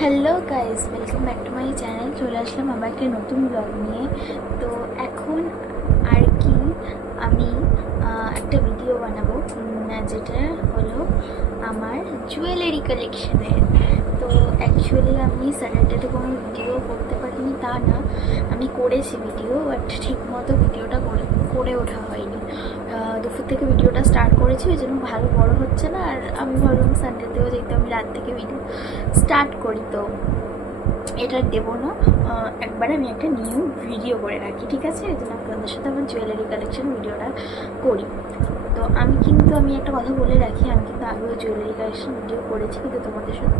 Hello guys, welcome back to my channel. চলে আসলাম আবার একটা নতুন ব্লগ নিয়ে। তো এখন আর কি আমি একটা ভিডিও বানাবো, যেটা হলো আমার জুয়েলারি কালেকশনের। তো অ্যাকচুয়ালি আমি স্যাটারডেতে কোনো ভিডিও করতে পারিনি তা না, আমি করেছি ভিডিও, বাট ঠিক মতো ভিডিওটা করে ওঠা হয়নি। দুপুর থেকে ভিডিওটা স্টার্ট করেছি, ওই জন্য ভালো বড় হচ্ছে না। আর আমি ভাবলাম সানডেতেও যেহেতু আমি রাত থেকে ভিডিও স্টার্ট করি, তো এটা দেবো না, একবারে আমি একটা নিউ ভিডিও করে রাখি, ঠিক আছে? এই জন্য আপনাদের সাথে আমার জুয়েলারি কালেকশন ভিডিওটা করি। তো আমি একটা কথা বলে রাখি, আমি কিন্তু আগেও জুয়েলারি কালেকশন ভিডিও করেছি, কিন্তু তোমাদের সাথে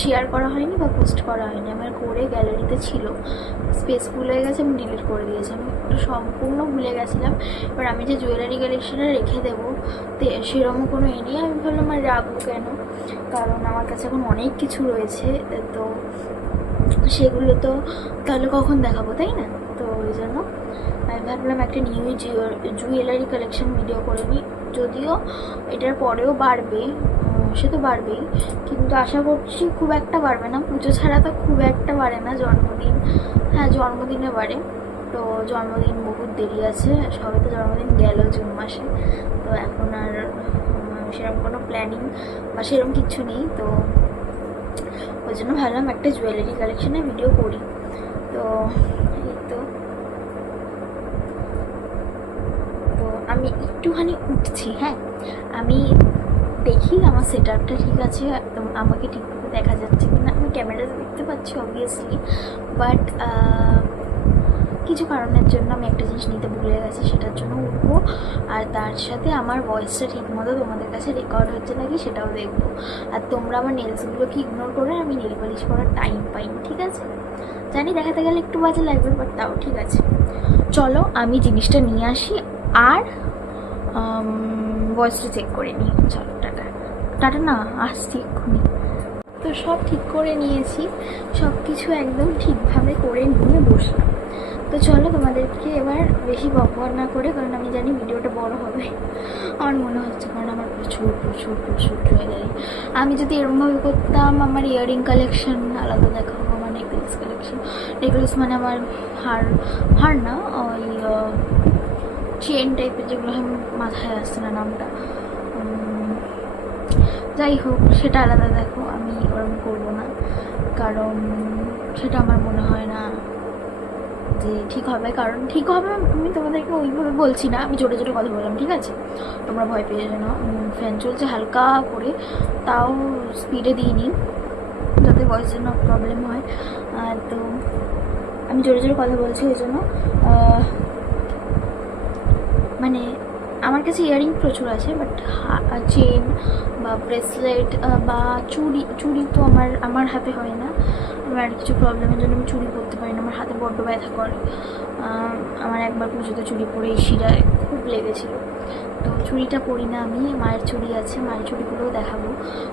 শেয়ার করা হয়নি বা পোস্ট করা হয়নি। আমার করে গ্যালারিতে ছিল, স্পেস ফুল হয়ে গেছে, আমি ডিলিট করে দিয়েছি। আমি ওটা সম্পূর্ণ ভুলে গেছিলাম। এবার আমি যে জুয়েলারি কালেকশনে রেখে দেবো, সেরকম কোনো নিয়ে আমি ভাবলাম আর রাখবো কেন, কারণ আমার কাছে এখন অনেক কিছু রয়েছে, তো সেগুলো তো তাহলে কখন দেখাবো, তাই না? তো ওই জন্য আমি ভাবলাম একটা নিউ জুয়েলারি কালেকশন ভিডিও করে নিই। যদিও এটার পরেও বাড়বে, সে তো বাড়বেই, কিন্তু আশা করছি খুব একটা বাড়বে না। পুজো ছাড়া তো খুব একটা বাড়ে না। জন্মদিন, হ্যাঁ জন্মদিনে বাড়ে, তো জন্মদিন বহুত দেরি আছে, সবে তো জন্মদিন গেল জুন মাসে। তো এখন আর সেরকম কোনো প্ল্যানিং বা সেরকম কিচ্ছু নেই। তো ওই জন্য ভাবলাম একটা জুয়েলারি কালেকশনের ভিডিও করি। তো এই তো তো আমি একটুখানি উঠছি, হ্যাঁ আমি দেখি আমার সেট আপটা ঠিক আছে, একদম আমাকে ঠিকভাবে দেখা যাচ্ছে কিনা। আমি ক্যামেরাতে দেখতে পাচ্ছি অবভিয়াসলি, বাট কিছু কারণের জন্য আমি একটা জিনিস নিতে ভুলে গেছি, সেটার জন্য উঠবো। আর তার সাথে আমার ভয়েসটা ঠিক মতো তোমাদের কাছে রেকর্ড হচ্ছে নাকি সেটাও দেখবো। আর তোমরা আমার নেলসগুলোকে ইগনোর করে, আমি নেল পালিশ করার টাইম পাইনি, ঠিক আছে? জানি দেখাতে গেলে একটু বাজে লাগবে, বাট তাও ঠিক আছে। চলো আমি জিনিসটা নিয়ে আসি, আর ভয়েসটা চেক করে নিই। চলো টাটা। টাটা না, আসছি এক্ষুনি। তো সব ঠিক করে নিয়েছি, সব কিছু একদম ঠিকভাবে করে নিয়ে বসলাম। তো চলো তোমাদেরকে এবার বেশি বকবক না করে, কারণ আমি জানি ভিডিওটা বড় হবে আমার মনে হচ্ছে, কারণ আমার প্রচুর প্রচুর প্রচুর জুয়েলারি। আমি যদি এরকমভাবে করতাম, আমার ইয়াররিং কালেকশন আলাদা দেখাবো, আমার নেকলেস কালেকশন। নেকলেস মানে আমার হার, হার না, ওই চেন টাইপের যেগুলো, আমি মাথায় আসছে না নামটা, যাই হোক সেটা আলাদা দেখো। আমি ওরকম করবো না, কারণ সেটা আমার মনে হয় না যে ঠিক হবে। কারণ ঠিক হবে, আমি তোমাদেরকে ওইভাবে বলছি না, আমি জোরে জোরে কথা বললাম, ঠিক আছে? তোমরা ভয় পেয়ে যেন। ফ্যান চলছে হালকা করে, তাও স্পিডে দিইনি যাতে ভয়েস জন্য প্রবলেম হয়। তো আমি জোরে জোরে কথা বলছি, ওই জন্য মানে আমার কাছে ইয়ারিং প্রচুর আছে, বাট চেন বা ব্রেসলেট বা চুড়ি তো আমার হাতে হয় না। আমার কিছু প্রবলেমের জন্য আমি চুড়ি পরতে পারি না, আমার হাতে বড্ড ব্যথা করে। আমার একবার পুজোতে চুড়ি পরে শিরায় খুব লেগেছিলো, তো চুড়িটা পরি না আমি। মায়ের চুড়ি আছে, মায়ের চুড়িগুলোও দেখাবো,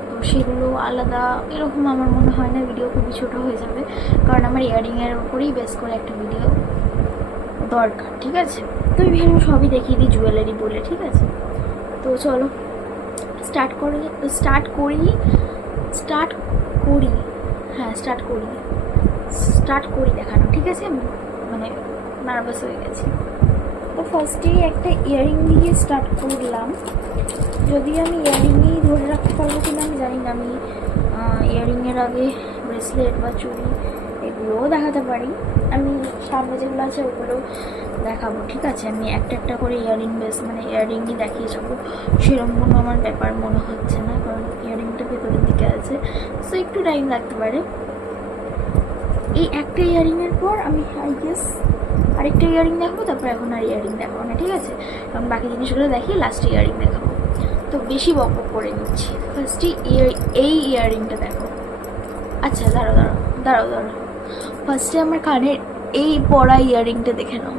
তো সেগুলো আলাদা এরকম আমার মনে হয় না, ভিডিও খুবই ছোটো হয়ে যাবে, কারণ আমার ইয়ারিংয়ের ওপরেই বেস করে একটা ভিডিও দরকার, ঠিক আছে? তো আমি ভেবে সবই দেখিয়ে দিই জুয়েলারি বলে, ঠিক আছে? তো চলো স্টার্ট করি হ্যাঁ স্টার্ট করি দেখানো, ঠিক আছে? আমি মানে নার্ভাস হয়ে গেছি। তো ফার্স্টেই একটা ইয়ারিং দিয়ে স্টার্ট করলাম। যদি আমি ইয়ারিংয়েই ধরে রাখতে পারবো কিনা আমি জানি না। আমি ইয়ারিংয়ের আগে ব্রেসলেট বা চুড়ি এগুলোও দেখাতে পারি। আমি সামনে যেগুলো আছে ওগুলো দেখাবো, ঠিক আছে? আমি একটা একটা করে ইয়ারিং মানে ইয়ারিংই দেখিয়ে যাবো, সেরকম কোনো আমার ব্যাপার মনে হচ্ছে না, কারণ ইয়ারিংটা ভেতরের দিকে আছে, সো একটু টাইম লাগতে পারে। এই একটা ইয়ারিংয়ের পর আমি আই গেস আরেকটা ইয়ারিং দেখাবো, তারপর এখন আর ইয়ারিং দেখাবো না, ঠিক আছে? কারণ বাকি জিনিসগুলো দেখিয়ে লাস্টে ইয়ারিং দেখাবো। তো বেশি বক করে নিচ্ছি, ফার্স্টে এই ইয়ারিংটা দেখো। আচ্ছা দাঁড়াও, ফার্স্টে আমার কানের এই পরা ইয়ারিংটা দেখে নাও,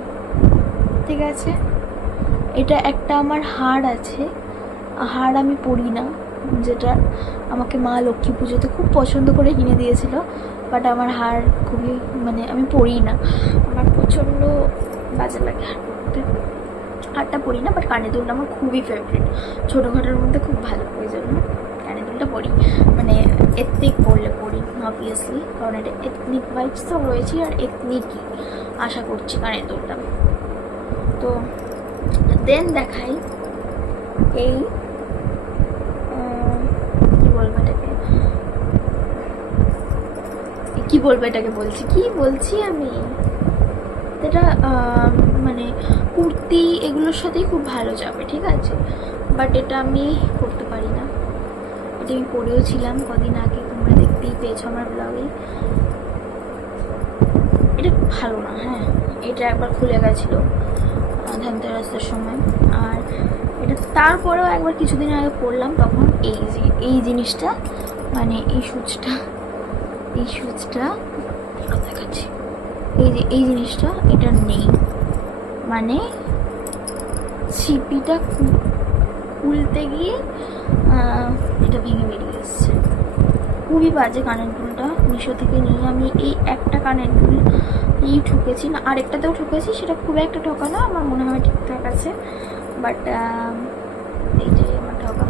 ঠিক আছে? এটা একটা আমার হার আছে, হার আমি পরি না, যেটা আমাকে মা লক্ষ্মী পুজোতে খুব পছন্দ করে কিনে দিয়েছিল, বাট আমার হার খুবই মানে আমি পরি না, আমার প্রচণ্ড বাজে লাগে হার পরতে। হারটা পরি না, বাট কানের দুলটা আমার খুবই ফেভারিট, ছোটোখাটোর মধ্যে খুব ভালো, ওই জন্য কানের দুলটা পরি। মানে এথনিক পড়লে পড়ি অবভিয়াসলি, কারণ এটা এথনিক ভাইবস তো রয়েছে, আর এথনিকই আশা করছি কানের দুলটা। তো দেন দেখাই এই কি বলবো এটাকে বলছি আমি, এটা মানে কুর্তি এগুলোর সাথেই খুব ভালো যাবে, ঠিক আছে, বাট এটা আমি করতে পারি না। এটা আমি পরেও ছিলাম কদিন আগে, তোমরা দেখতেই পেয়েছো আমার ব্লগে। এটা ভালো না, হ্যাঁ, এটা একবার খুলে গেছিলো ধনতেরাসের সময়, আর এটা তারপরেও একবার কিছুদিন আগে পরলাম, তখন এই জিনিসটা মানে এই সুচটা দেখাচ্ছি, এই জিনিসটা এটা নেই, মানে ছিপিটা খুলতে গিয়ে এটা ভেঙে বেরিয়ে এসছে। খুবই বাজে কানের দুলটা, মিশো থেকে নিয়ে আমি এই একটা কানের দুল ঠুকেছি না, আরেকটাতেও ঠুকেছি, সেটা খুব একটা ঠকা না, আমার মনে হয় ঠিকঠাক আছে, বাট এইটাই আমার ঠকা।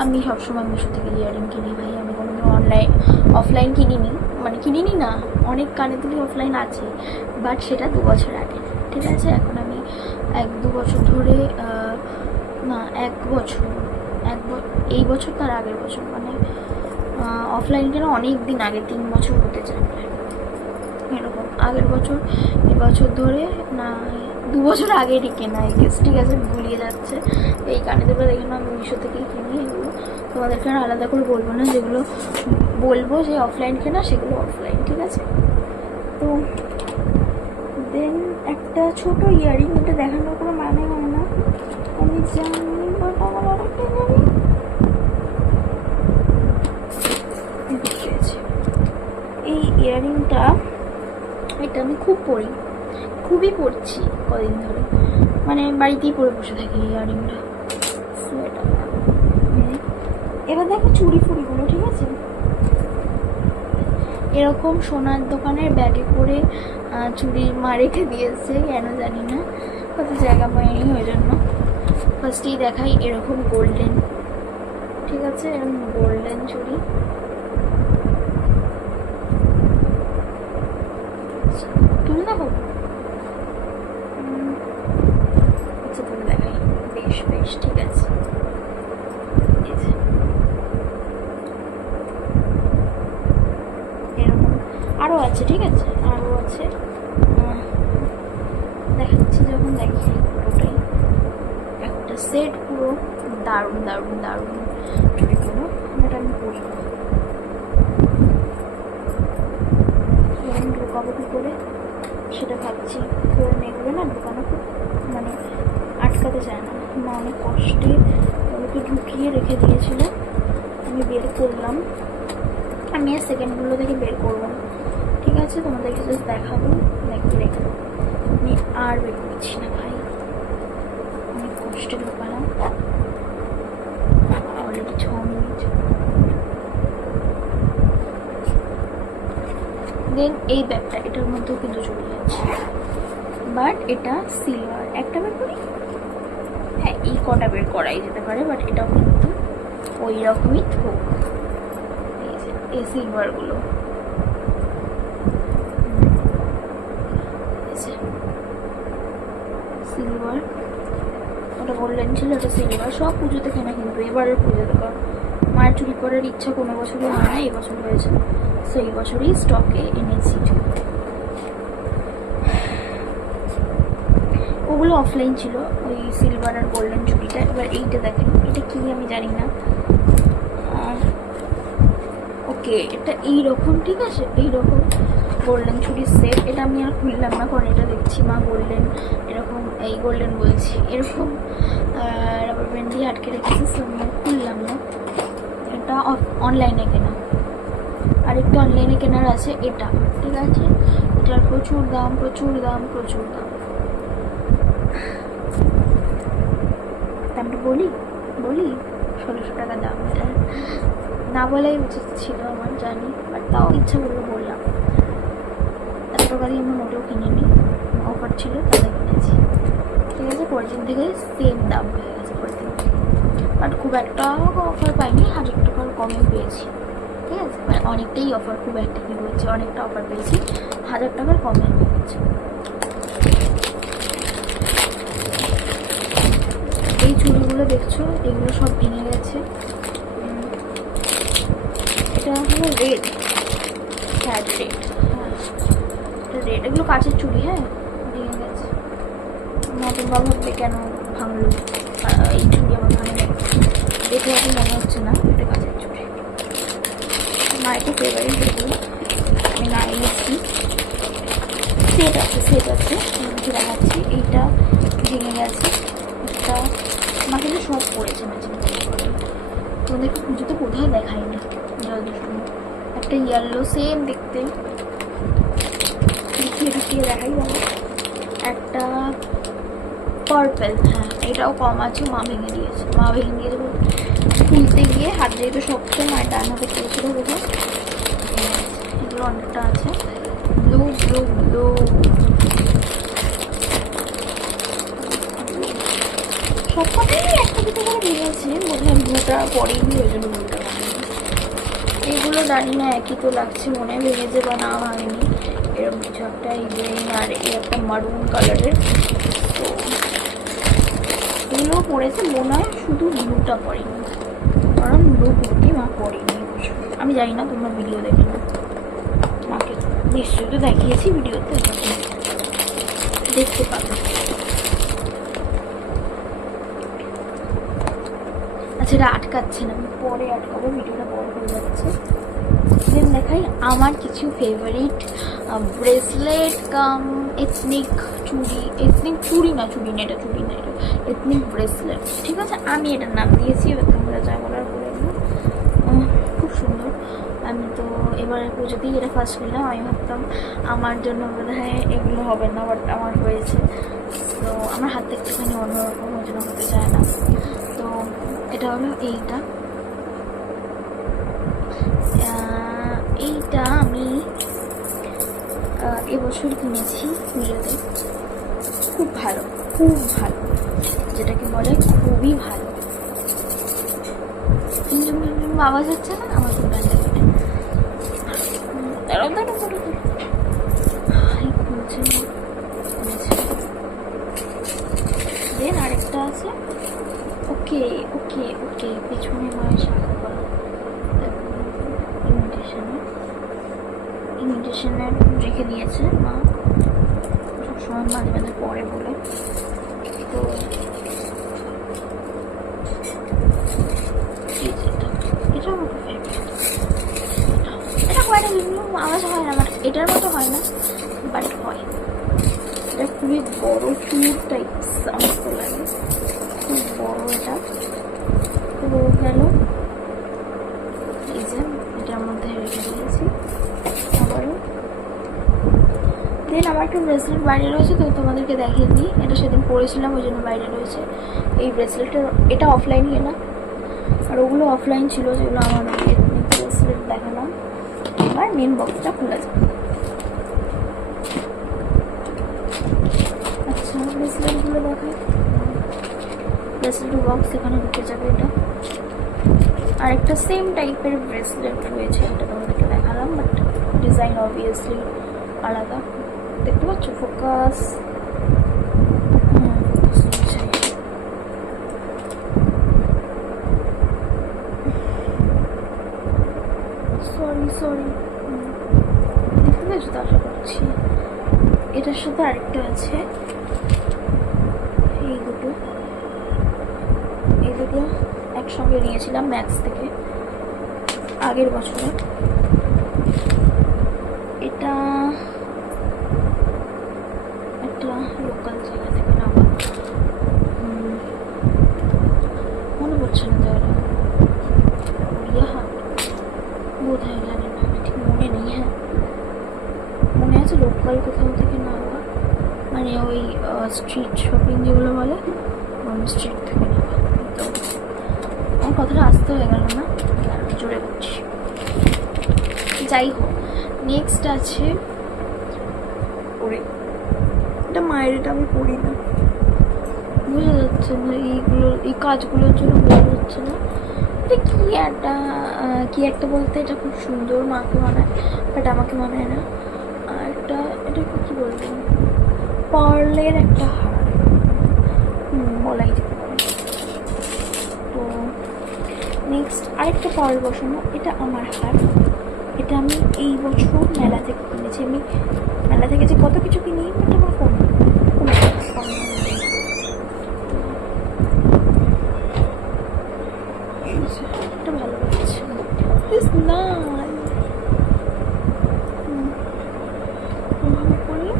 আমি সবসময় মিশো থেকে ইয়ারিং কিনি ভাই, আমি কোনোদিন অফলাইন কিনিনি না, অনেক কানের দুলই অফলাইন আছে, বাট সেটা 2 বছর আগে, ঠিক আছে। এখন আমি 1-2 বছর ধরে, না 1 বছর, এই বছর তার আগের বছর, মানে অফলাইন কেন অনেক দিন আগে, 3 বছর হতে যায় এরকম, আগের বছর, এবছর ধরে, না 2 বছর আগেরই কেনা, ঠিক আছে, ভুলিয়ে যাচ্ছে। এই কানে দুটো দেখে না, আমি মিশো থেকেই কিনি এগুলো, তোমাদেরকে আর আলাদা করে বলবো না, যেগুলো বলবো যে অফলাইন কেনা সেগুলো অফলাইন, ঠিক আছে। তো দেন একটা ছোট ইয়ারিং, এটা দেখানোর কোনো মানে হয় না, আমি জানি, বাট আমার আরেকটা জানি এই ইয়ারিংটা, এটা আমি খুবই পরছি কদিন ধরে, মানে বাড়িতেই পরে বসে থাকি এই ইয়ারিংটা। এবার দেখো চুড়ি ফুড়িগুলো, ঠিক আছে, এরকম সোনার দোকানের ব্যাগে করে চুড়ি রেখে দিয়েছে, কেন জানি না, কত জায়গা পাইনি ওই জন্য। ফার্স্টেই দেখাই এরকম গোল্ডেন, ঠিক আছে, এরকম গোল্ডেন চুড়ি, তুমি দেখো, আচ্ছা তুমি দেখাই, বেশ ঠিক আছে, এরকম আরও আছে, ঠিক আছে, আরও আছে, দেখাচ্ছি যখন দেখিয়ে পুরোটাই একটা সেট, পুরো দারুণ চুড়িগুলো, এটা আমি পরি ঢোকাবো কি করে সেটা ভাবছি, কারণ এগুলো না ঢোকানো খুব মানে আটকাতে চায় না, মা অনেক কষ্টে ওগুলোকে ঢুকিয়ে রেখে দিয়েছিল, আমি বের করলাম, আমি আর সেকেন্ডগুলো থেকে বের করবো না, ঠিক আছে, তোমাদেরকে জাস্ট দেখাবো, রেখে আমি আর বের করছি না ভাই, অনেক কষ্টে ঢোকালাম, অলরেডি 6 মিনিট। দেন এই ব্যাগটা, এটার মধ্যেও কিন্তু চলে যাচ্ছে, বাট এটা সিলভার, একটা বের করি, হ্যাঁ এই কটা বের করাই যেতে পারে, বাট এটাও কিন্তু ওই রকমই থোক, এই সিলভারগুলো, সিলভার, ওটা গোল্ডেন ছিল, ওটা সিলভার, সব পুজোতে কেনা, কিন্তু এবারের পুজোতে, কারণ মায়ের চুরি করার ইচ্ছা কোনো বছরই হয় না, এই বছর হয়েছে, সেই বছরই স্টকে এনেছি। ওগুলো অফলাইন ছিল, ওই সিলভার আর গোল্ডেন চুড়িটা। এবার এইটা দেখেন, এটা কি আমি জানি না, ওকে এটা এইরকম, ঠিক আছে, এইরকম গোল্ডেন চুড়ির সেট, এটা আমি আর খুললাম না, কারণ এটা দেখছি মা গোল্ডেন, এরকম এই গোল্ডেন বলছি, এরকম রাবার ব্যান্ড দিয়ে আটকে রেখেছি, আমি আর খুললাম না। এটা অনলাইনে কেনা, আরেকটা অনলাইনে কেনার আছে এটা, ঠিক আছে, এটার প্রচুর দাম, দামটা বলি 1600 টাকা দাম, এটা না বলাই উচিত ছিল আমার, জানি, বাট তাও ইচ্ছা করলো বললাম। এত টাকা দিয়ে আমি মোটেও কিনিনি, অফার ছিল তাহলে কিনেছি, ঠিক আছে। পরের দিন থেকে সেম দাম হয়ে গেছে পরের দিন থেকে, বাট খুব একটা অফার পাইনি, 1000 টাকার কমে পেয়েছি, ঠিক আছে, মানে অনেকটাই অফার, খুব একটা কি বলছি, অনেকটা অফার পেয়েছি, 1000 টাকার কমে হয়ে গেছে। এই চুড়িগুলো দেখছো, এগুলো সব ভেঙে গেছে। এটা হলো রেড, হ্যাঁ রেড, হ্যাঁ এটা রেড, এগুলো কাঁচের চুড়ি, হ্যাঁ ভেঙে গেছে। নতুন বা ভাববে কেন ভাঙলো, এই চুড়ি আমার ভাঙে গেছে, দেখে এখন মনে হচ্ছে না এটা কাঁচের চুড়ি। মায়ের তো ফেভারিট এগুলো, আমি না নিচ্ছি। সেট আছে, সেট আছে, দেখাচ্ছি। এইটা ভেঙে গেছে, এটা মা কিন্তু সব পড়েছে ম্যাচিং করে। তোমাদেরকে পুজোতে কোথায় দেখায়নি জলদস্যু, একটা ইয়েলো সেম দেখতে, লুকিয়ে লুকিয়ে দেখাই যাবে। একটা পার্পেল, হ্যাঁ এটাও কম আছে, মা ভেঙে দিয়েছে, মা ভেঙে দিয়েছে খুলতে গিয়ে হাত যেহেতু শক্ত, মায়ের ডান হাতে পেয়েছিল কোথাও। এগুলো অনেকটা আছে। ব্লু ব্লু ব্লু, সব কথাই একটা দুটো করে ভেঙেছে, বোধহয় ব্লুটা পরেনি, ওই জন্য ব্লুটা ভাঙেনি। এগুলো জানি না, একই তো লাগছে, মনে ভেঙেছে বা না ভাঙেনি, এরকম কিছু একটা। এই গ্রিন আর এই একটা মারুন কালারের, তো এগুলো পড়েছে, মনে হয় শুধু ব্লুটা পড়েনি, কারণ ব্লু কুর্তি মা পড়েনি। আমি জানি না, তোমরা ভিডিও দেখে না, মাকে নিশ্চয়ই তো দেখিয়েছি ভিডিওতে, দেখতে পাবে। আচ্ছা এটা আটকাচ্ছে না, আমি পরে আটকাবো, ভিডিওটা বড় হয়ে যাচ্ছে। দেন দেখাই আমার কিছু ফেভারিট ব্রেসলেট কাম এথনিক চুড়ি, এথনিক চুড়ি না, চুড়ি না এটা, চুড়ি না এটা, এথনিক ব্রেসলেট, ঠিক আছে। আমি এটার নাম দিয়েছি, এবার তোমরা যা বলার বলে, খুব সুন্দর। আমি তো এবারে পুজোতেই এটা ফার্স্ট কিনলাম, আমি ভাবতাম আমার জন্য বোধ হয় এগুলো হবে না, বাট আমার হয়েছে। তো আমার হাতে একটুখানি অন্যরকম, ওই জন্য হতে চায় না। তো এটা হলো এইটা, এইটা আমি এবছর কিনেছি পুজোতে, খুব ভালো, খুব ভালো, যেটাকে বলে খুবই ভালো। আওয়াজ হচ্ছে না আমার দোকানটা, দেন আরেকটা আছে, ওকে ওকে ওকে, পেছনে মায়ের শাখা করা, ইমিটেশনের রেখে দিয়েছে মা, সবসময় মাঝে মাঝে পরে বলে। তো এটা আমার ফেভারিট, এটা হয় না, বিভিন্ন আওয়াজ হয় না, বাট এটার মতো হয় না, বাট হয়। এটা খুবই বড় চুর টাইপ সাউন্ড তো লাগে, খুব বড় এটা। তো গেল এই যে এটার মধ্যে রেখে দিয়েছি আবারও। দেন আমার একটা ব্রেসলেট বাইরে রয়েছে, তো তোমাদেরকে দেখিয়ে দিই, এটা সেদিন পরেছিলাম ওই জন্য বাইরে রয়েছে। এই ব্রেসলেটটা, এটা অফলাইন এলাম, আর ওগুলো অফলাইন ছিল, যেগুলো আমার ব্রেসলেট দেখালাম। এবার মেন বক্সটা খোলা যাবে। আচ্ছা ব্রেসলেটগুলো দেখাই, ব্রেসলেট বক্স এখানে ঢুকে যাবে। এটা আরেকটা সেম টাইপের ব্রেসলেট রয়েছে, এটা তোমাদেরকে দেখালাম, বাট ডিজাইন অবভিয়াসলি আলাদা। দেখতে পাচ্ছ ফোকাস, সরি সরি, দেখতে পাচ্ছ তো, আশা করছি। এটার সাথে আরেকটা আছে, এই দুটো একসঙ্গে নিয়েছিলাম ম্যাক্স থেকে আগের বছরে। এটা একটা লোকাল জায়গা থেকে নেওয়া, মনে পড়ছে না জায়গাটা, গড়িয়াহাট বোধ হয়, জানি না ঠিক মনে নেই। হ্যাঁ মনে আছে, লোকাল কোথাও থেকে নেওয়া, মানে ওই স্ট্রিট শপিং যেগুলো বলে, স্ট্রিট থেকে নেওয়া। তো আমার কথাটা আসতে হয়ে গেল না, জোরে বলছি। যাই হোক, নেক্সট আছে পরে, এটা মায়ের, এটা আমি পড়ি না, বোঝা যাচ্ছে না, এইগুলো এই কাজগুলোর জন্য বোঝা যাচ্ছে না। এটা কি একটা বলতে, এটা খুব সুন্দর, মাকে মানায় বাট আমাকে মানায় না। আর এটাকে কি বলবো, পার্লের একটা হার বলাই যেতে পারে। তো নেক্সট আরেকটা পার্ল বসানো, এটা আমার হার। এটা আমি এই বছর মেলা থেকে কিনেছি। আমি মেলা থেকে যে কত কিছু কিনি, বাট আমার কম এটা ভালো লাগছে না। ওভাবে করলে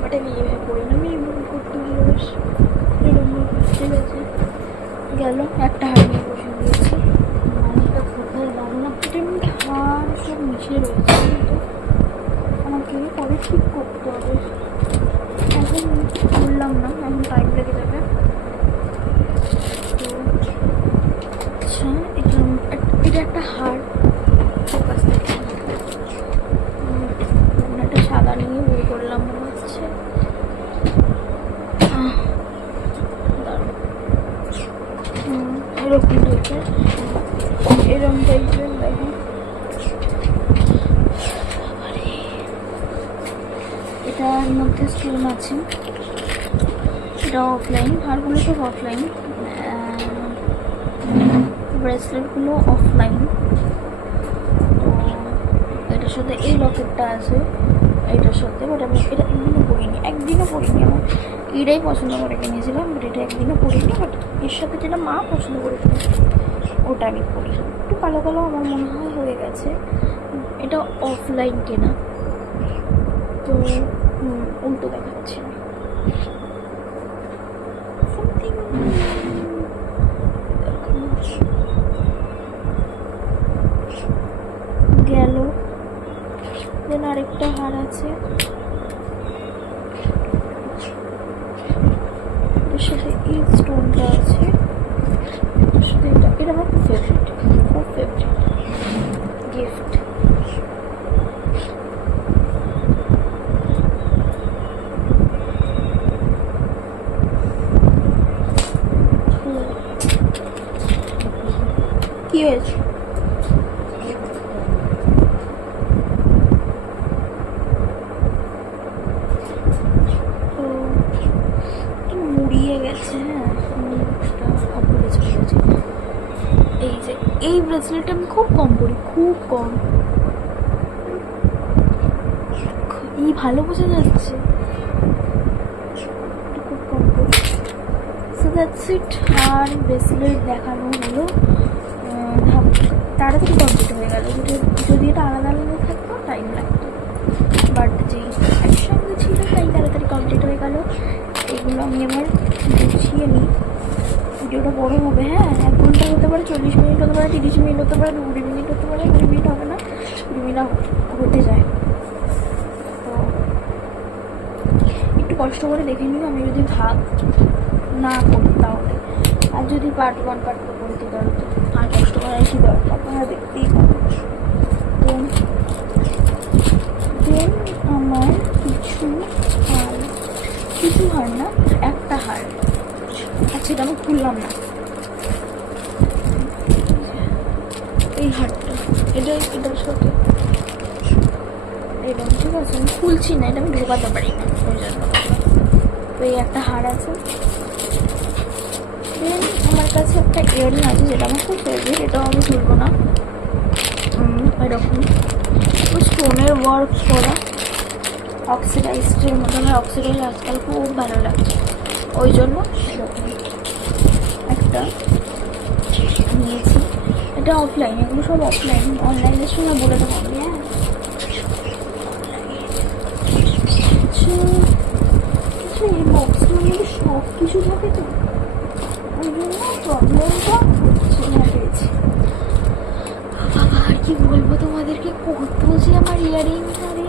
বাট আমি এইভাবে করি না, আমি এইভাবে করতে ভালোবাসি। এরকম ঠিক আছে, গেল একটা হাড় নিয়ে বসে দিয়েছি। মানটা কোথায় দাঁড়ানো, এটার মধ্যে হাড় সব মিশে রয়েছে, কিন্তু আমাকে পরে ঠিক করতে হবে। এখন বললাম না, এখন টাইম লেগে যাবে। তো আচ্ছা, এটা একটা হাড়, একটা সাদা নিয়ে বের করলাম মনে হচ্ছে। এরকম টাইপের দেখো, এটার মধ্যে স্টোন আছে। এটা অফলাইন, হারগুলো সব অফলাইন, ব্রেসলেটগুলো অফলাইন। তো এটার সাথে এই লকেটটা আছে, এটার সাথে, বাট আমি এটা একদিনও পরিনি। আমার এটাই পছন্দ করে কিনেছিলাম, বাট এটা একদিনও পরিনি। বাট এর সাথে যেটা মা পছন্দ করে কিনেছে ওটা আমি পরি। একটু কালো কালো আমার মনে হয় হয়ে গেছে। এটা অফলাইন কেনা, তো উল্টো দেখাচ্ছি গেল। দেন আরেকটা হার আছে, এর সাথে এই স্টোনটা আছে, এর সাথে এটা আমার খুব ফেভারিট গিফট। কি হয়েছে? মুড়িয়ে গেছে। এই যে এই ব্রেসলেটটা আমি খুব কম পরি, খুব কম। এই ভালো বোঝা যাচ্ছে, খুব কম পরি। So that's it. আর ব্রেসলেট দেখানো হলো, তাড়াতাড়ি কমপ্লিট হয়ে গেল। যদি এটা আলাদা আলাদা থাকতো টাইম লাগতো, বাট যেহেতু একসঙ্গে ছিল তাই তাড়াতাড়ি কমপ্লিট হয়ে গেল। এগুলো আমি আবার গুছিয়ে নিই। ভিডিওটা বড় হবে, হ্যাঁ, 1 ঘন্টা হতে পারে, 40 মিনিট হতে পারে, 30 মিনিট হতে পারে, 20 মিনিট হতে পারে, 20 মিনিট হবে না, 20 মিনিট হতে যায়। তো একটু কষ্ট করে দেখে নিও। আমি যদি ভাগ না করি তাহলে, আর যদি পার্ট 1 পার্ট 2 করতে পারো তো আর কষ্ট করার কি দরকার, তোমরা দেখতেই পারো। দেন আমার কিছু হার না, একটা হার আচ্ছা, এটা আমি খুললাম না। এই হারটা এটার সাথে এরকম, ঠিক আছে, আমি খুলছি না, এটা আমি ঢোকাতে পারি না ওই জন্য। তো এই একটা হার আছে। দেন আমার কাছে একটা ইয়ারিং আছে, যেটা আমার খুব ফেভারিট, এটাও আমি তুলবো না। এরকম স্টোনের ওয়ার্ক করা, অক্সিডাইজডের মতো। আমার অক্সিডাইজ আজকাল খুব ভালো লাগছে, ওই জন্য এরকম একটা নিয়েছি। এটা অফলাইন, এগুলো সব অফলাইন, অনলাইনের সময় বলে দেবো আমি। হ্যাঁ, আচ্ছা, এই বক্সের মধ্যে সব কিছু থাকে তো, ওই জন্য প্রবলেমটা হচ্ছে না। পেয়েছি বাবা, আর কি বলবো তোমাদেরকে, কত যে আমার ইয়ারিং ধরে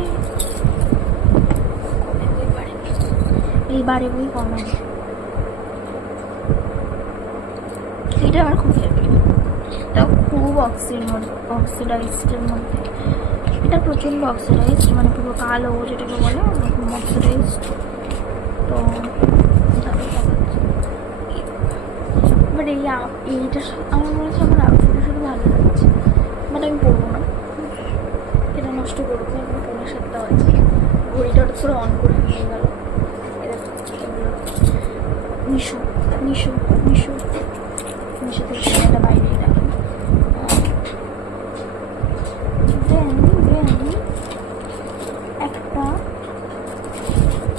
এইবারে বই কমায়। এটা আমার খুব ফেভারিট, এটাও খুব অক্সিডাইজডের মধ্যে। এটা প্রচণ্ড অক্সিডাইজড, মানে পুরো কালো যেটাকে বলে ওরকম অক্সিডাইজড। তো বাট এইটা আমার মনে হচ্ছে আমার আউটফিটে শুধু ভালো লাগছে, বাট আমি পরবো না, এটা নষ্ট করবো। এখন 6:45 আছে, ঘড়িটা হঠাৎ করে অন করে নিয়ে গেল। মিশো মিশো মিশো মিশো থেকে সেটা বাইরেই রাখি। একটা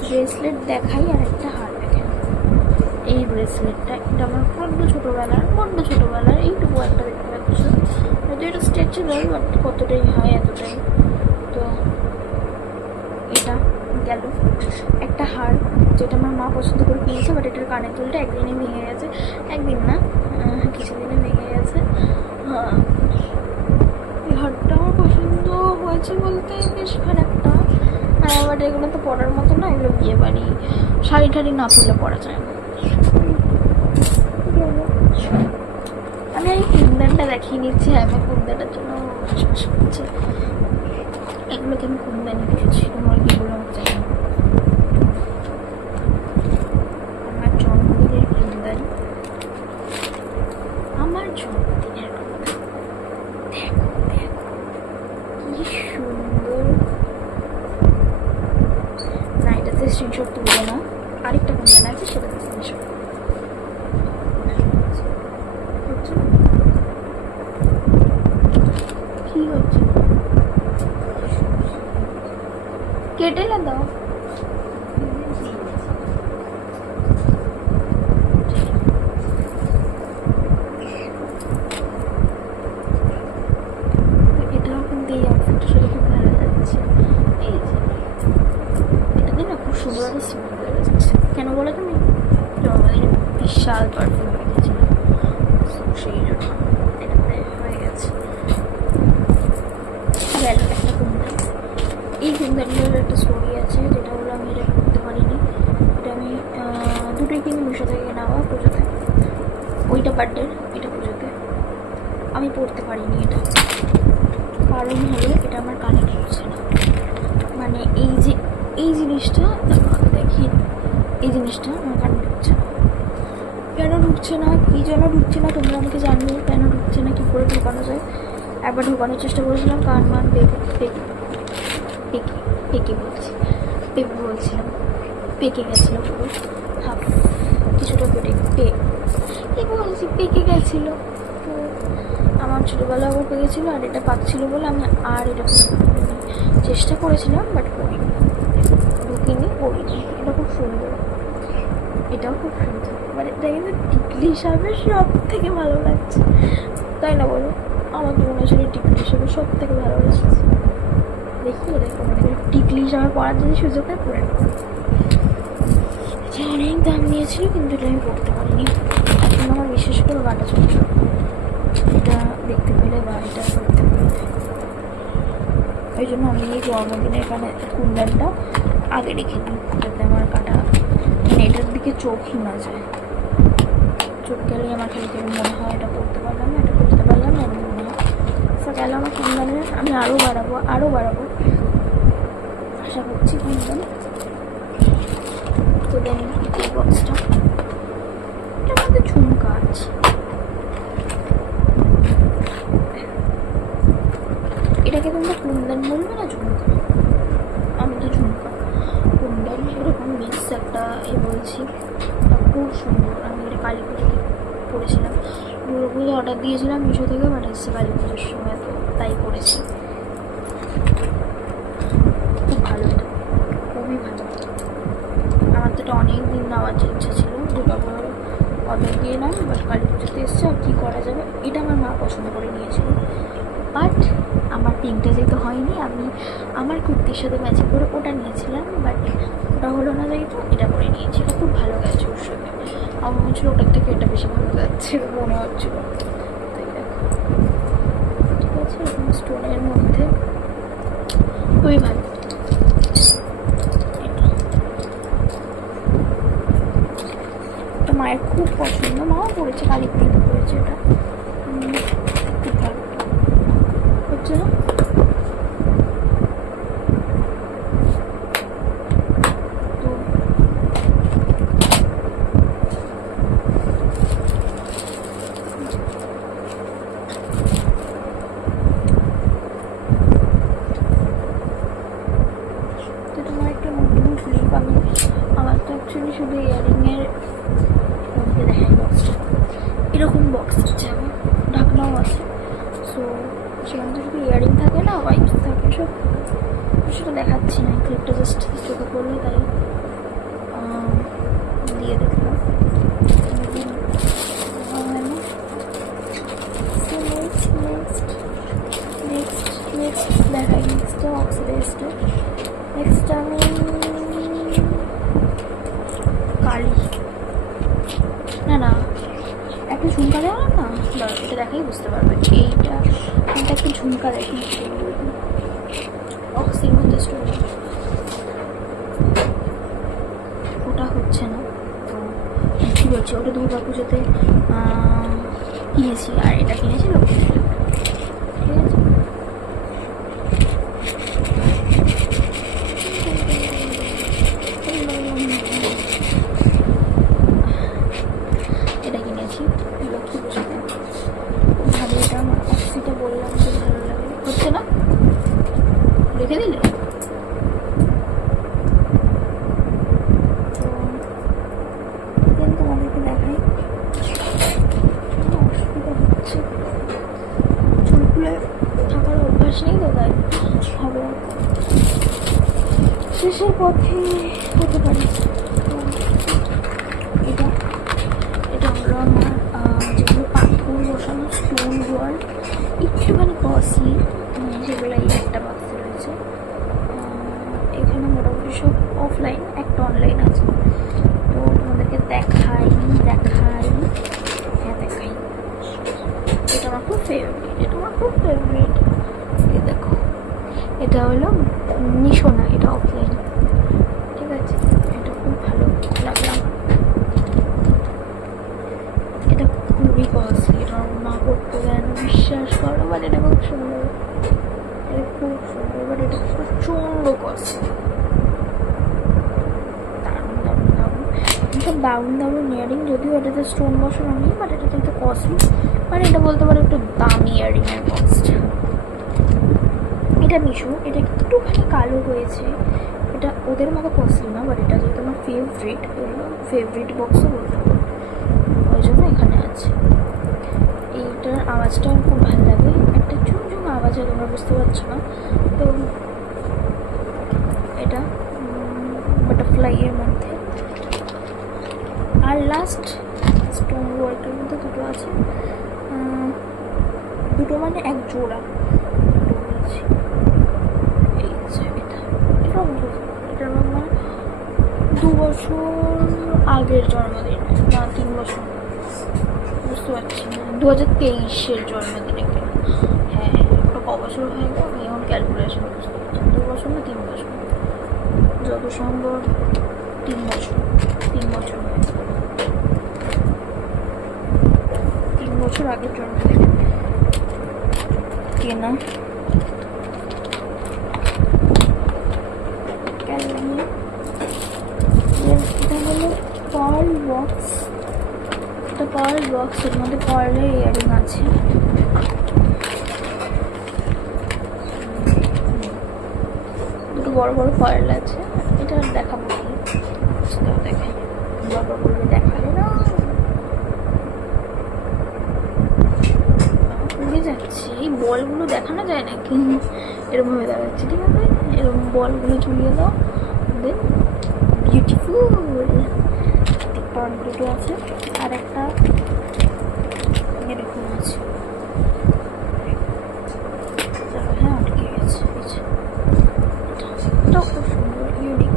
ব্রেসলেট দেখাই আর একটা হার দেখাই। এই ব্রেসলেটটা, এটা আমার বড্ড ছোটোবেলার এইটুকু একটা দেখতে পাচ্ছ, হয়তো এটা স্ট্রেচেবল, বাট কতটাই হয় এতটাই। তো এটা গেল একটা হার, যেটা আমার মা পছন্দ করে কিনেছে, বাট এটার কানের দুলটা একদিনে ভেঙে গেছে, একদিন না কিছুদিনে ভেঙে গেছে। এই হারটা আমার পছন্দ হয়েছে বলতে বেশ খারাপটা, বাট এগুলো তো পরার মতো না, এগুলো বিয়ে বাড়ি শাড়ি ঠাড়ি না পরলে পরা যায় না। আমি এই কুন্দানটা দেখিয়ে নিচ্ছি, আমি কুন্দানটার জন্য হাসপাস করছি। এগুলোকে আমি কুন্দানি দিয়েছি, তোমার এগুলো আমার চাই না। আমার জন্মদিনের কুন্দান, আমার জন্মদিনের কুন্দান, দেখো দেখো কি সুন্দর না। এটাতে স্ক্রিনশট তুলবো না, আরেকটা কুন্দান আছে সেটাতে স্ক্রিনশট কি হচ্ছে, কেটে না দাও। এটাও কিন্তু এই আউটফিটটার সাথে খুব ভালো লাগছে। এই যে এটাতে না খুব সুন্দর একটা স্মেল হয়ে যাচ্ছে, কেন বলো তুমি? জন্মদিনে বিশাল পারফিউম কিনেছিলাম, সেই জন্য এটাতে হয়ে গেছে। গেল একটা কুন্দান। এই কুন্দানটার একটা স্টোরি আছে, যেটা হলো আমি এটা করতে পারিনি। এটা আমি দুটোই কিনে মিশো থেকে নেওয়া পুজোতে, ওইটা বার্থডে, এটা পুজোতে। আমি পড়তে পারিনি এটা, কারণ হলো এটা আমার কানে ঢুকছে না। মানে এই জিনিসটা দেখি, এই জিনিসটা আমার কানে ঢুকছে না। কেন ঢুকছে না, কী জন্য ঢুকছে না তোমরা আমাকে জানিও, কেন ঢুকছে না, কী করে ঢুকানো যায়। একবার ঢুকানোর চেষ্টা করেছিলাম, কান মান পেকে বলছিলাম, পেকে গেছিলো পুরো, হাফ কিছুটা পেকে গেছিলো। তো আমার ছোটোবেলা আবার পেকেছিলো, আর এটা পাচ্ছিলো বলে আমি আর এটা চেষ্টা করেছিলাম, বাট করিনি, ঢুকিনি, করিনি। এটা খুব সুন্দর, এটাও খুব সুন্দর, মানে এটা কিন্তু টিকলি হিসাবে সব থেকে ভালো লাগছে, তাই না বলো? আমার তো মনে হচ্ছিল টিকলি হিসাবে সব থেকে ভালো লাগছে। দেখি এটা তোমাদের টিকলি হিসাবে পড়ার যদি সুযোগ হয় পড়ে নেবো। এটা অনেক দাম নিয়েছিল, কিন্তু এটা আমি পড়তে পারিনি। এখন আমার বিশেষ করে গাটা চলছে, এটা দেখতে পেলে বা এটা করতে পেলে, ওই জন্য আমি এই জন্মদিনের কানে কুন্দানটা আগে রেখে দিই, যাতে আমার কাটা মানে এটার দিকে চোখই না যায়। চোখ গেলেই আমার খালি মনে হয় এটা পড়তে পারলাম না, এটা করতে পারলাম না, এমন মনে হয়। তো গেল আমার কুন্দানের, আমি আরও বাড়াবো আশা করছি কুন্দান। তো দেন এই বক্সটা, এটার মধ্যে ঝুমকা আছে, এটাকে তোমরা কুন্দান বলবে না ঝুমকা? আমি তো ঝুমকা কুন্দান এরকম মিক্স একটা বলছি, খুব সুন্দর। আমি এটা কালী পুজোতে পরেছিলাম, দুর্গা পুজো অর্ডার দিয়েছিলাম মিশো থেকে, বাট এসছে কালী পুজোর সময়, তো তাই করেছি। খুব ভালো, এটা খুবই ভালো। আমার তো এটা অনেক দিন নেওয়ার ইচ্ছা ছিল, দুর্গা পুজো অর্ডার দিয়ে নাম, বাট কালী পুজোতে এসছে, আর কী করা যাবে। এটা আমার মা পছন্দ করে নিয়েছিল, বাট আমার পিঙ্কটা যেহেতু হয়নি, আমি আমার কুর্তির সাথে ম্যাচিং করে ওটা নিয়েছিলাম, বাট ওটা হলো না যেহেতু এটা করে নিয়েছি। এটা খুব ভালো গেছে ওর সাথে, আমার মনে হচ্ছিলো ওটার থেকে এটা বেশি ভালো যাচ্ছে মনে হচ্ছিলো। তাই দেখো, ঠিক আছে, এরকম স্টোনের মধ্যে খুবই ভালো। এটা মায়ের খুব পছন্দ, মাও পড়েছে, কালী পুজোতে পড়েছে, এটা খুব ভালো হচ্ছে না। তো সোনাও আছে। সো সেখান থেকে যদি ইয়ারিং থাকে না, ওয়াইপস থাকে, সব সেটা দেখাচ্ছি না, ক্লিপটা জাস্ট চোখে পড়লো তাই দিয়ে দেখলাম। নেক্সট দেখাই, নেক্সটটা অক্সিডাইজটা। নেক্সট আমি কালি না একটা ঝুমকা দেওয়া না, এটা দেখাই বুঝতে পারবে। এইটা একটা ঝুমকা দেখি, অক্সির মধ্যে স্টোন, ওটা হচ্ছে না। তো কী বলছি, ওটা দুর্গা পুজোতে কিনেছি, আর এটা কিনেছি লক্ষ্মী পুজোতে। ঠিক আছে, এটা কিনেছি লক্ষ্মী পুজোতে। ভাবে এটা আমার অক্সিটা বললাম যে ভালো লাগে, হচ্ছে না, রেখে দিলে। তোমাদেরকে দেখাই, অসুবিধা হচ্ছে, চুলগুলো থাকার অভ্যাস নেই তো, তাই হবে শেষের পথে হতে পারে। এটা এটা হলো আমার যেগুলো পাথর বসানো স্টোন ওয়ার্ক, একটুখানি কস্টলি, সেগুলো এই একটা বাক্সে রয়েছে। এখানে মোটামুটি সব অফলাইন, একটা অনলাইন আছে। তো তোমাদেরকে দেখাই, হ্যাঁ দেখাই। এটা আমার খুব ফেভারিট, এই দেখো, এটা হলো মিশো না, এটা অফলাইন। ঠিক আছে, এটা খুব ভালো লাগলাম। এটা খুবই কস্টলি, এটা আমার মা করতে দেয় না, বিশ্বাস করো, বাট এটা খুব সুন্দর, বাট এটা প্রচণ্ড কস্টলি। সব দারুণ ইয়ারিং, যদিও এটাতে স্টোন বসানো নেই, বাট এটাতে একটু কস্টলি, মানে এটা বলতে পারো একটু দামি ইয়ারিংয়ের কস্ট। এটা মিশো, এটা একটুখানি কালো হয়েছে, এটা ওদের মতো কস্টলি না, বাট এটা যেহেতু আমার ফেভারিট বক্সও বলতে পারো, ওই জন্য এখানে আছে। এইটার আওয়াজটা আমার খুব ভালো লাগে, একটা ঝুমঝুম আওয়াজ হয়, তোমরা বুঝতে পারছো না। তো এটা বাটারফ্লাইয়ের মধ্যে। আর লাস্ট স্টোন ওয়ার্কের মধ্যে দুটো আছে, দুটো মানে এক জোড়া, দুটো বলছি। এই যে এটা আমার 2 বছর আগের জন্মদিন, না 3 বছর, বুঝতে পারছি না, 2023-এর জন্মদিনে কেনা। হ্যাঁ, ওটা ক বছর হয়ে গেল আমি এখন ক্যালকুলেশন বুঝতে পারছি, 2 বছর না 3 বছর, যত সম্ভব 3 বছর হয়ে গেল। 3 বছর আগের জন্মদিনে কেনা। এটা হলো পার্ল বক্স, এটা পার্ল বক্স, এর মধ্যে পার্লের ইয়ারিং আছে। দুটো বড় পার্ল আছে, এটা দেখাবো কি, দেখাই, বাবা বলবে দেখালে না, উড়ে যাচ্ছে। এই বলগুলো দেখানো যায় নাকি, এরকম ভাবে দেখাচ্ছে। ঠিক আছে, এরকম বলগুলো ঝুলিয়ে দাও, দেন বিউটিফুল। পার্ল দুটো আছে, আর একটা এরকম আছে। হ্যাঁ, আটকে গেছে। এটাও খুব সুন্দর, ইউনিক।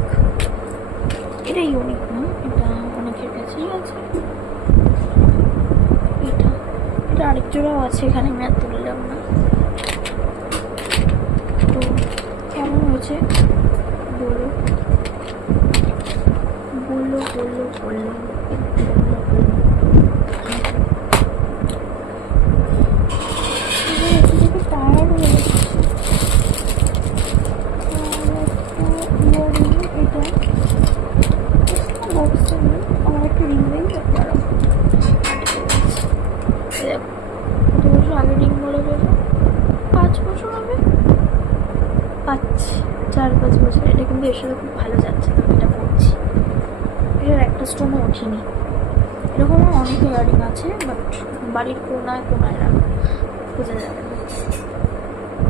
এটা ইউনিক না, এটা অনেকের কাছেই আছে। এটা আরেক জোড়াও আছে, এখানে আমি আর তুললাম না। তো কেমন হয়েছে বলো। টায়ার্ড হয়ে গেছে। আমার একটা রিং নেই, কত বছর আগে রিং বলে গেল, 5 বছর হবে, 4-5 বছর। এটা কিন্তু এর সাথে খুব ভালো যাচ্ছে, আমি এটা পড়ছি, এটার একটা স্টোনও ওঠেনি। এরকম অনেক ইয়ারিং আছে, বাট বাড়ির কোনায় রাখা। বোঝা যাবে না।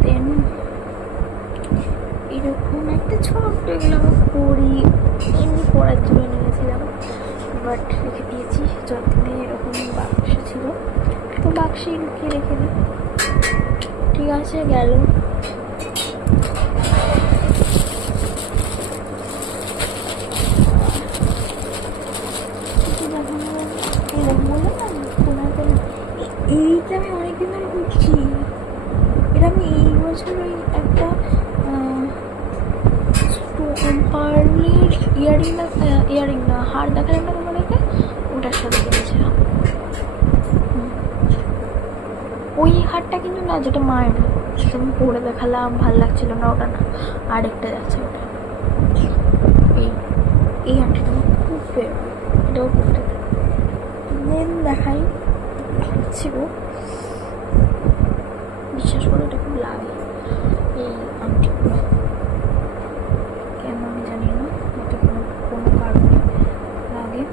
দেন এরকম একটা ছোট্ট এগুলো আমার পড়ি, এমনি পড়ার জন্য নিয়েছিলাম, বাট রেখে দিয়েছি যত্নে। এরকম বাক্স ছিল, তো বাক্সে লুকিয়ে রেখে দিই। ঠিক আছে, গেল। এইটা আমি অনেকদিন ধরে বুঝছি। এটা আমি এই বছর ওই একটা পার্লের ইয়ারিং না হার দেখালাম না তোমাদেরকে, ওটার সাথে কিনেছিলাম। ওই হারটা কিন্তু না, যেটা মায়ের, সেটা আমি পরে দেখালাম, ভাল লাগছিল না, ওটা না, আরেকটা যাচ্ছে ওটা। এই হারটা আমার খুব ফেভারিট, এটাও পড়তে দেন দেখাই লাগছে গো, বিশ্বাস করে এটা খুব লাগে। এই আংটিগুলো কেন আমি জানি না, হয়তো কোনো কারণে লাগে,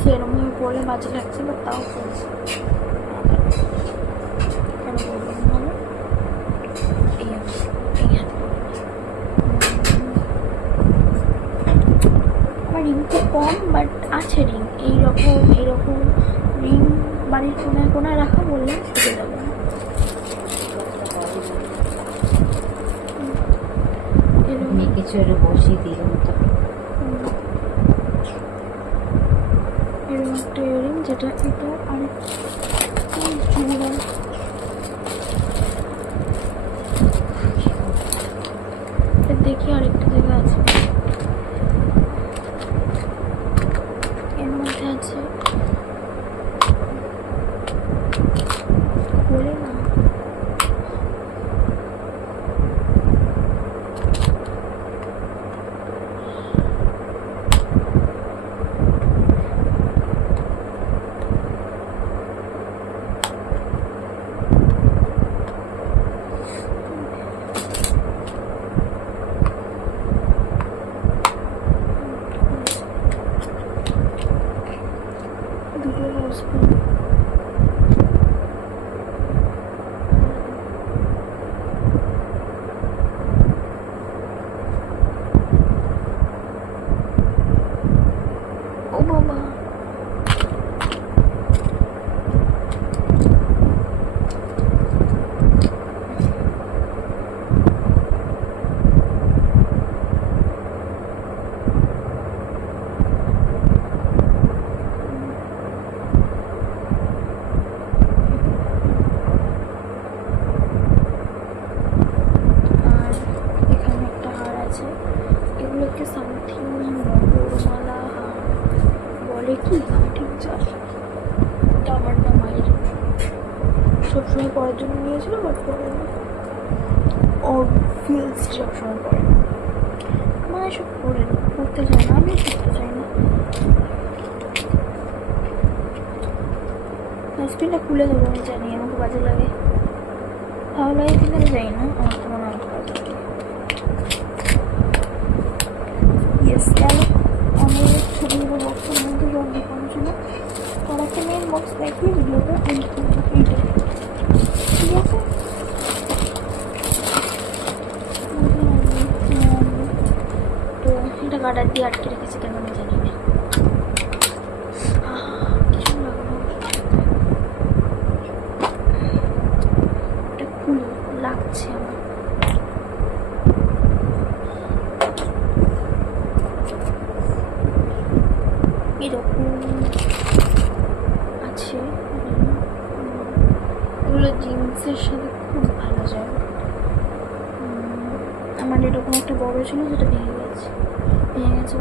সেরকমভাবে পড়লে বাজে লাগছে, বা তাও পড়ছে, কেন বলবেন ভালো। এই হাতে আমার রিং তো কম, বাট আছে রিং, এইরকম রিং বাড়ির কোনায় কোনায় রাখা বললে ছুটে যাবে না। কিছু একটা বসিয়ে দিলাম, তো এরকম একটা ইয়ারিং, যেটা এটা আরেকটা জোড়া, দেখি আরেকটা জায়গা আছে, এর মধ্যে আছে, খোলে না। দুটো বসবো, ও বাবা এগুলোকে সামথিং মগরমালা হার বলে কি, আমি ঠিক জানি, এটা আমার না মায়ের সবসময় পড়ার জন্য নিয়েছিল, বাট পরে না, ওর ফিলস সবসময় পড়ে না, মা এসব পড়তে চায় না, আমি পড়তে চাই না। ডাস্টবিনটা খুলে দেবো, আমি জানি আমাকে বাজে লাগে, ভালো লাগে কিনা যাই না, আমার তো মনে হয় বাজে লাগে। ইয়েস, গেল। অনেক ছবিগুলো বক্সের মধ্যে সব দেখানো ছিল, আর একটা মেন বক্স দেখিয়ে ভিডিওটা এন্ড করবো, এইটা ঠিক আছে। তো এটা গার্ডার দিয়ে আটকে রেখেছি, কেন আমি জানি না, কিছু লাগলো, এটা খুলি, লাগছে আমার। এরকম আছে, এগুলো জিন্সের সাথে খুব ভালো যায়। আমার এরকম একটা বড় ছিল, যেটা ভেঙে গেছে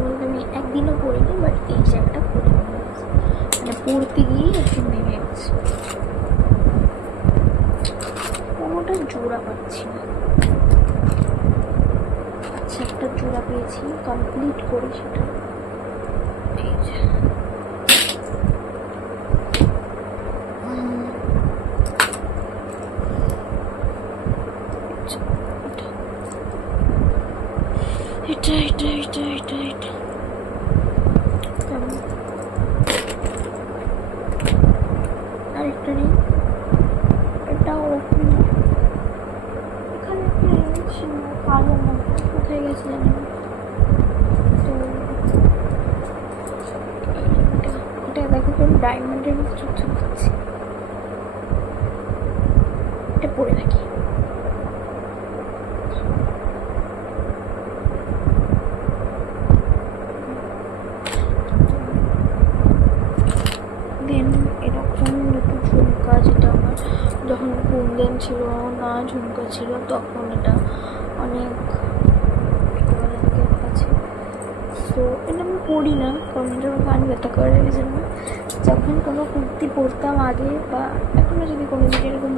বলতে আমি একদিনও পরিনি, বাট এই জায়গাটা খুব ভেঙে গেছে, মানে পড়তে গিয়ে একদিন ভেঙে গেছে, কোনোটা জোড়া পাচ্ছি না। আচ্ছা, একটা জোড়া পেয়েছি, কমপ্লিট করি সেটা। এই যে এটা এটা এটা এটা এটা আরেকটা নেই, এটাও করেছে জানি না। তো এটা দেখো কেমন ডায়মন্ডের মতো চকচক করছে। এটা পরে রাখি। দেন এরকম দুটো ঝুমকা, যেটা আমার যখন কুন্দন ছিল না ঝুমকা ছিল তখন এটা অনেক ছোটোবেলা থেকে আছে। তো এটা আমি পরি না, কারণ এটা আমার কান ব্যথা করে এই জন্য। যখন কোনো কুর্তি পরতাম আগে, বা এখনও যদি কোনো দিকে এরকম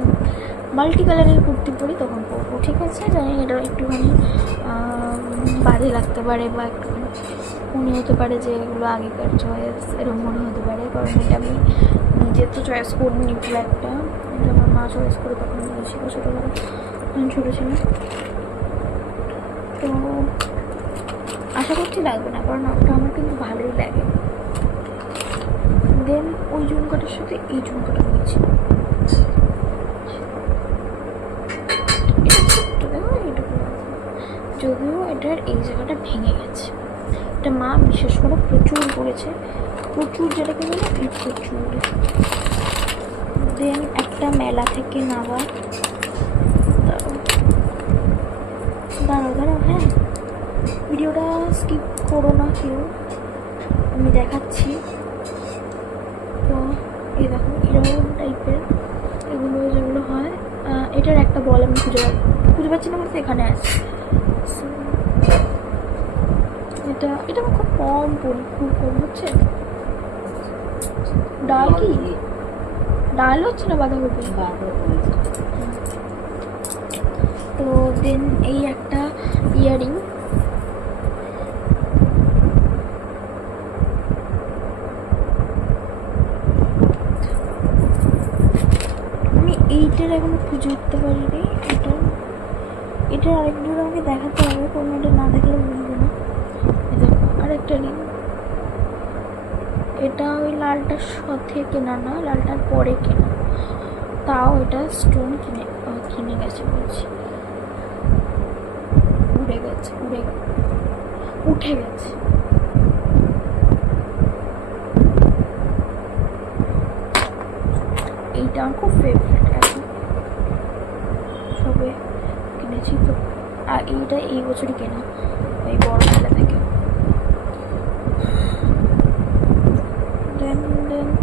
মাল্টি কালারের কুর্তি পরি তখন পরবো, ঠিক আছে। জানি এটা একটুখানি বাজে লাগতে পারে, বা একটুখানি মনে হতে পারে যে এগুলো আগেকার চয়েস, এরকম মনে হতে পারে, কারণ এটা আমি নিজে তো চয়েস করিনি। ব্ল্যাকটা এটা আমার মা চয়েস করে তখন নিয়েছিল ছোটোবেলা, যখন ছোটো ছিল। তো আশা করছি লাগবে না, কারণ ওটা আমার কিন্তু ভালোই লাগে। দেন ওই ঝুমকাটার সাথে এই ঝুমকাটা নিয়েছি। এটা ছোট্ট, দেখো এইটুকু, যদিও এটার এই জায়গাটা ভেঙে গেছে। এটা মা বিশেষ করে প্রচুর করেছে, প্রচুর, যেটাকে বলে এই প্রচুর। দেন একটা মেলা থেকে নেওয়া, দাঁড়াও হ্যাঁ, ভিডিওটা স্কিপ করো না কেউ, আমি দেখাচ্ছি। তো এই দেখো এরকম টাইপের এগুলো যেগুলো হয়, এটার একটা বল আমি খুঁজে পাচ্ছি না, বলতে এখানে আছে। এটা আমার খুব কম পড়ি, খুব কম হচ্ছে। ডাল কি ডাল হচ্ছে না বাঁধাকপি? তো দেন এই একটা ইয়ারিং, আমি এইটার এখনো খুঁজে উঠতে পারিনি। এটার আরেকটু আমাকে দেখাতে হবে, কোনো এটা না দেখলে বুঝবো না। দেখো আরেকটা রিং, এটা ওই লালটার সাথে কেনা না, লালটার পরে কেনা, তাও এটা স্টোন কিনে গেছে বলছি, উঠে গেছে। এইটা আমার খুব ফেভারিট, এখন সবে কিনেছি তো। আর এইটা এই বছরই কেনা, এই বড় মেলা থেকে। দেন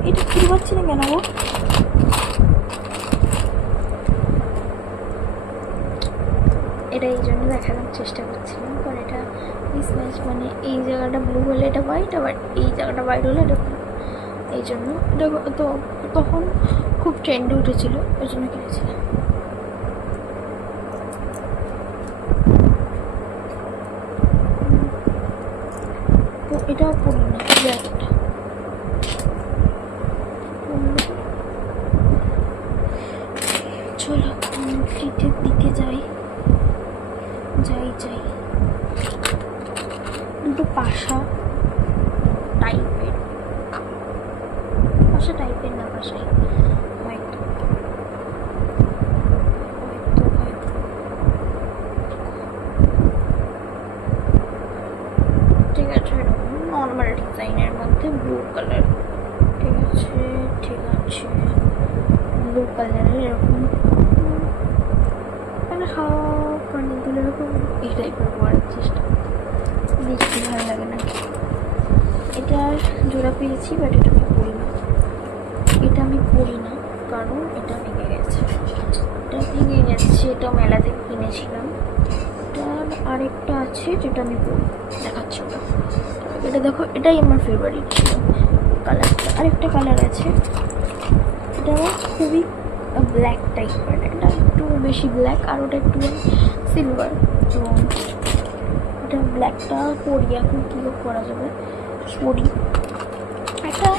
এটা খুঁজে পাচ্ছি না কেন গো। এটা এই জন্য দেখানোর চেষ্টা করছিলাম, কারণ এটা মিসম্যাচ, মানে এই জায়গাটা ব্লু হলে এটা হোয়াইট, আবার এই জায়গাটা হোয়াইট হলে এটা ব্লু, এই জন্য এটা তো তখন খুব ট্রেন্ডে উঠেছিল, ওই জন্য কিনেছিলাম। তো এটাও পড়ি না, ব্ল্যাকটা চলো ফ্লিটের দিকে যাই। দুটো পাশা টাইপের না, পাশাই হয়তো ঠিক আছে, এরকম নর্মাল ডিজাইনের মধ্যে ব্লু কালার, ঠিক আছে ব্লু কালারের এরকম, মানে হাফ অনেকগুলো এরকম এই টাইপের করার চেষ্টা, দেখতে ভালো লাগে না। এটার জোড়া পেয়েছি, বাট এটা আমি পরি না, কারণ এটা ভেঙে গেছে। এটা মেলা থেকে কিনেছিলাম। এটার আরেকটা আছে যেটা আমি পরি, দেখাচ্ছি ওটা। এটা দেখো, এটাই আমার ফেভারিট ছিল কালারটা। আরেকটা কালার আছে, এটা আমার খুবই ব্ল্যাক টাইপের, এটা একটু বেশি ব্ল্যাক, আর ওটা একটু সিলভার। তো এটা ব্ল্যাকটা পরি, এখন কী করা যাবে, পরি। একটা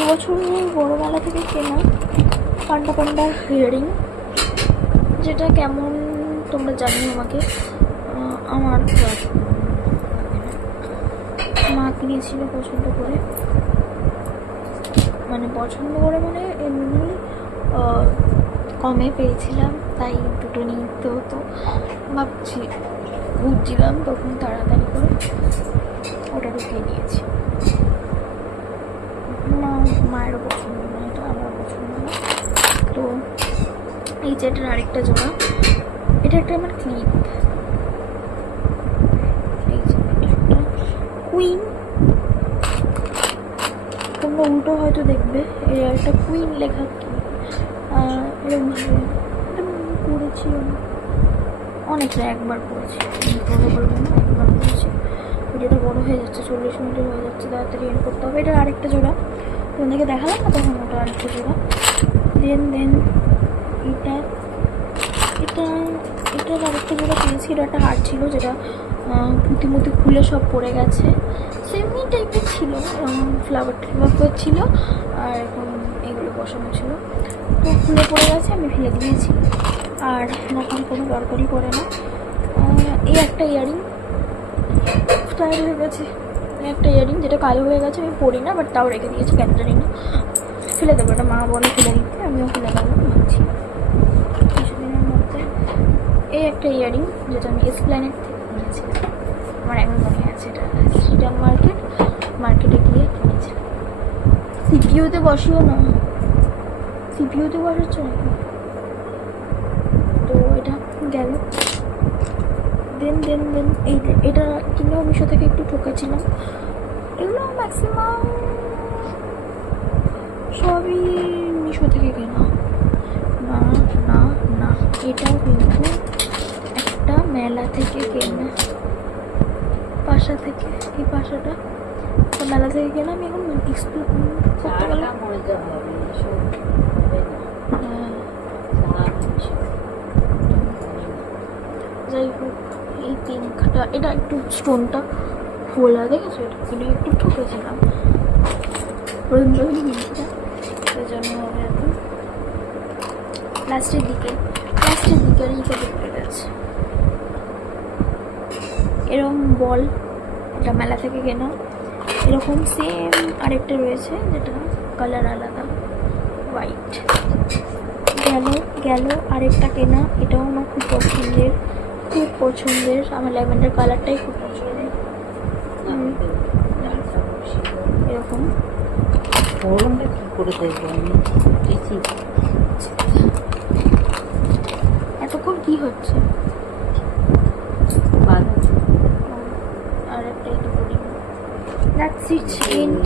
এবছর বড় মেলা থেকে কেনা পান্ডা হিয়ারিং, যেটা কেমন তোমরা জানিও আমাকে। আমার মা কিনেছিল পছন্দ করে, মানে এমনি কমে পেয়েছিলাম, তাই দুটো নিতে হতো। ভাবছি বুঝছিলাম তখন তাড়াতাড়ি করে ওটা ঢুকিয়ে দিয়েছি। মায়েরও পছন্দ না, এটা আমার পছন্দ না। তো এই যে এটার আরেকটা জোড়া, এটা একটা আমার ক্লিপ। এই যে এটা একটা কুইন, তোমরা উল্টো হয়তো দেখবে এই একটা কুইন লেখা কি এরকম ভাবে এটা করেছি অনেকটা, একবার করেছি, বড় বলবো না, একবার করেছি। ভিডিওটা বড় হয়ে যাচ্ছে, 40 মিনিটের হয়ে যাচ্ছে, তাড়াতাড়ি এন্ড করতে হবে। এটার আরেকটা জোড়া তোমাদেরকে দেখালাম না তখন, ওটা আরেকটা জোড়া। দেন এটা এটা এটার আরেকটা জোড়া পেয়েছি। এটা একটা হার ছিল যেটা পুঁতিমুতি খুলে সব পড়ে গেছে, সেমনি টাইপের ছিল, ফ্লাওয়ার টাইপের ছিল, আর এখন এগুলো বসানো ছিল, তো খুলে পড়ে গেছে, আমি ফেলে দিয়েছি, আর এখন কোনো দরকারই পড়ে না। এই একটা ইয়ারিং টায়ার হয়ে গেছে, একটা ইয়ারিং যেটা কালো হয়ে গেছে, আমি পড়ি না, বাট তাও রেখে দিয়েছি, কেন জানি না, ফেলে দেবো না, মা বলে ফেলে দিতে, আমিও ফেলে দেবো ভাবছি কিছুদিনের মধ্যে। এই একটা ইয়ারিং যেটা আমি এসপ্ল্যানেড থেকে কিনেছি, আমার এখন মনে আছে, এটা শ্রীরাম মার্কেটে গিয়ে কিনেছিলাম। সিপিইউতে বসিও না, সিপিইউতে বসাচ্ছ নাকি? তো এটা গেল। দেন এটা কিনেও মিশো থেকে একটু ঠকেছিলাম। এগুলো ম্যাক্সিমাম সবই মিশো থেকে কেনা। না না না, এটাও কিন্তু একটা মেলা থেকে কেনা, পাশা থেকে, এই পাশাটা মেলা থেকে কেনা। আমি এখন এক্সপ্লোর করতে গেলাম। যাই হোক, এই পিঙ্কটা, এটা একটু স্টোনটা ফোলা, দেখেছো? এটা একটু ঠকেছিলাম পিঙ্কটা, সেই জন্য আমি এখন লাস্টের দিকে আর এই প্রোডাক্টের আছে এরকম বল, এটা মেলা থেকে কেনা। এরকম সেম আরেকটা রয়েছে যেটা কালার আলাদা, হোয়াইট। গেল আরেকটা কেনা, এটাও আমার খুব পছন্দের, আমার ল্যাভেন্ডার কালারটাই খুব পছন্দের। এরকম ফোড়নটা কি করে দেবো আমি, এতক্ষণ কি হচ্ছে? আর একটা এটা করি, দ্যাটস ইট, এন্ড।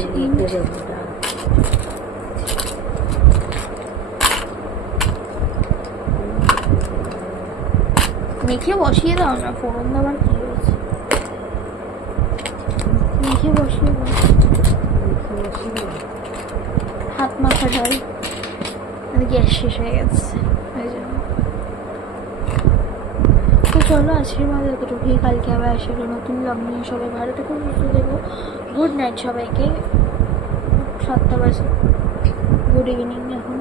মেখে বসিয়ে দাও না, ফোড়ন দেওয়ার কি হয়েছে, মেখে বসিয়ে দাও, হাত মাখা ডাল, গ্যাস শেষ হয়ে গেছে ওই জন্য। তো চলো আজকের মধ্যে এতটুকুই, কালকে আবার আসলে নতুন ব্লগ নিয়ে। সবাই ভালো থেকো, সুস্থ থেকো, গুড নাইট সবাইকে। 7টা বাজে, গুড ইভিনিং এখন।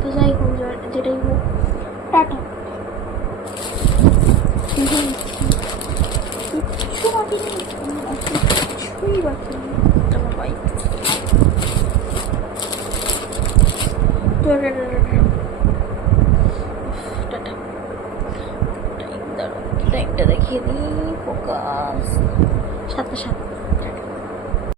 তো যাই হোক, যেটাই হোক, টাটা। কিচ্ছু বাকি নেই, কিছুই বাকি নেই আমার বাইক। টাটা। টাইমটা দেখিয়ে দিই, ফোকাস।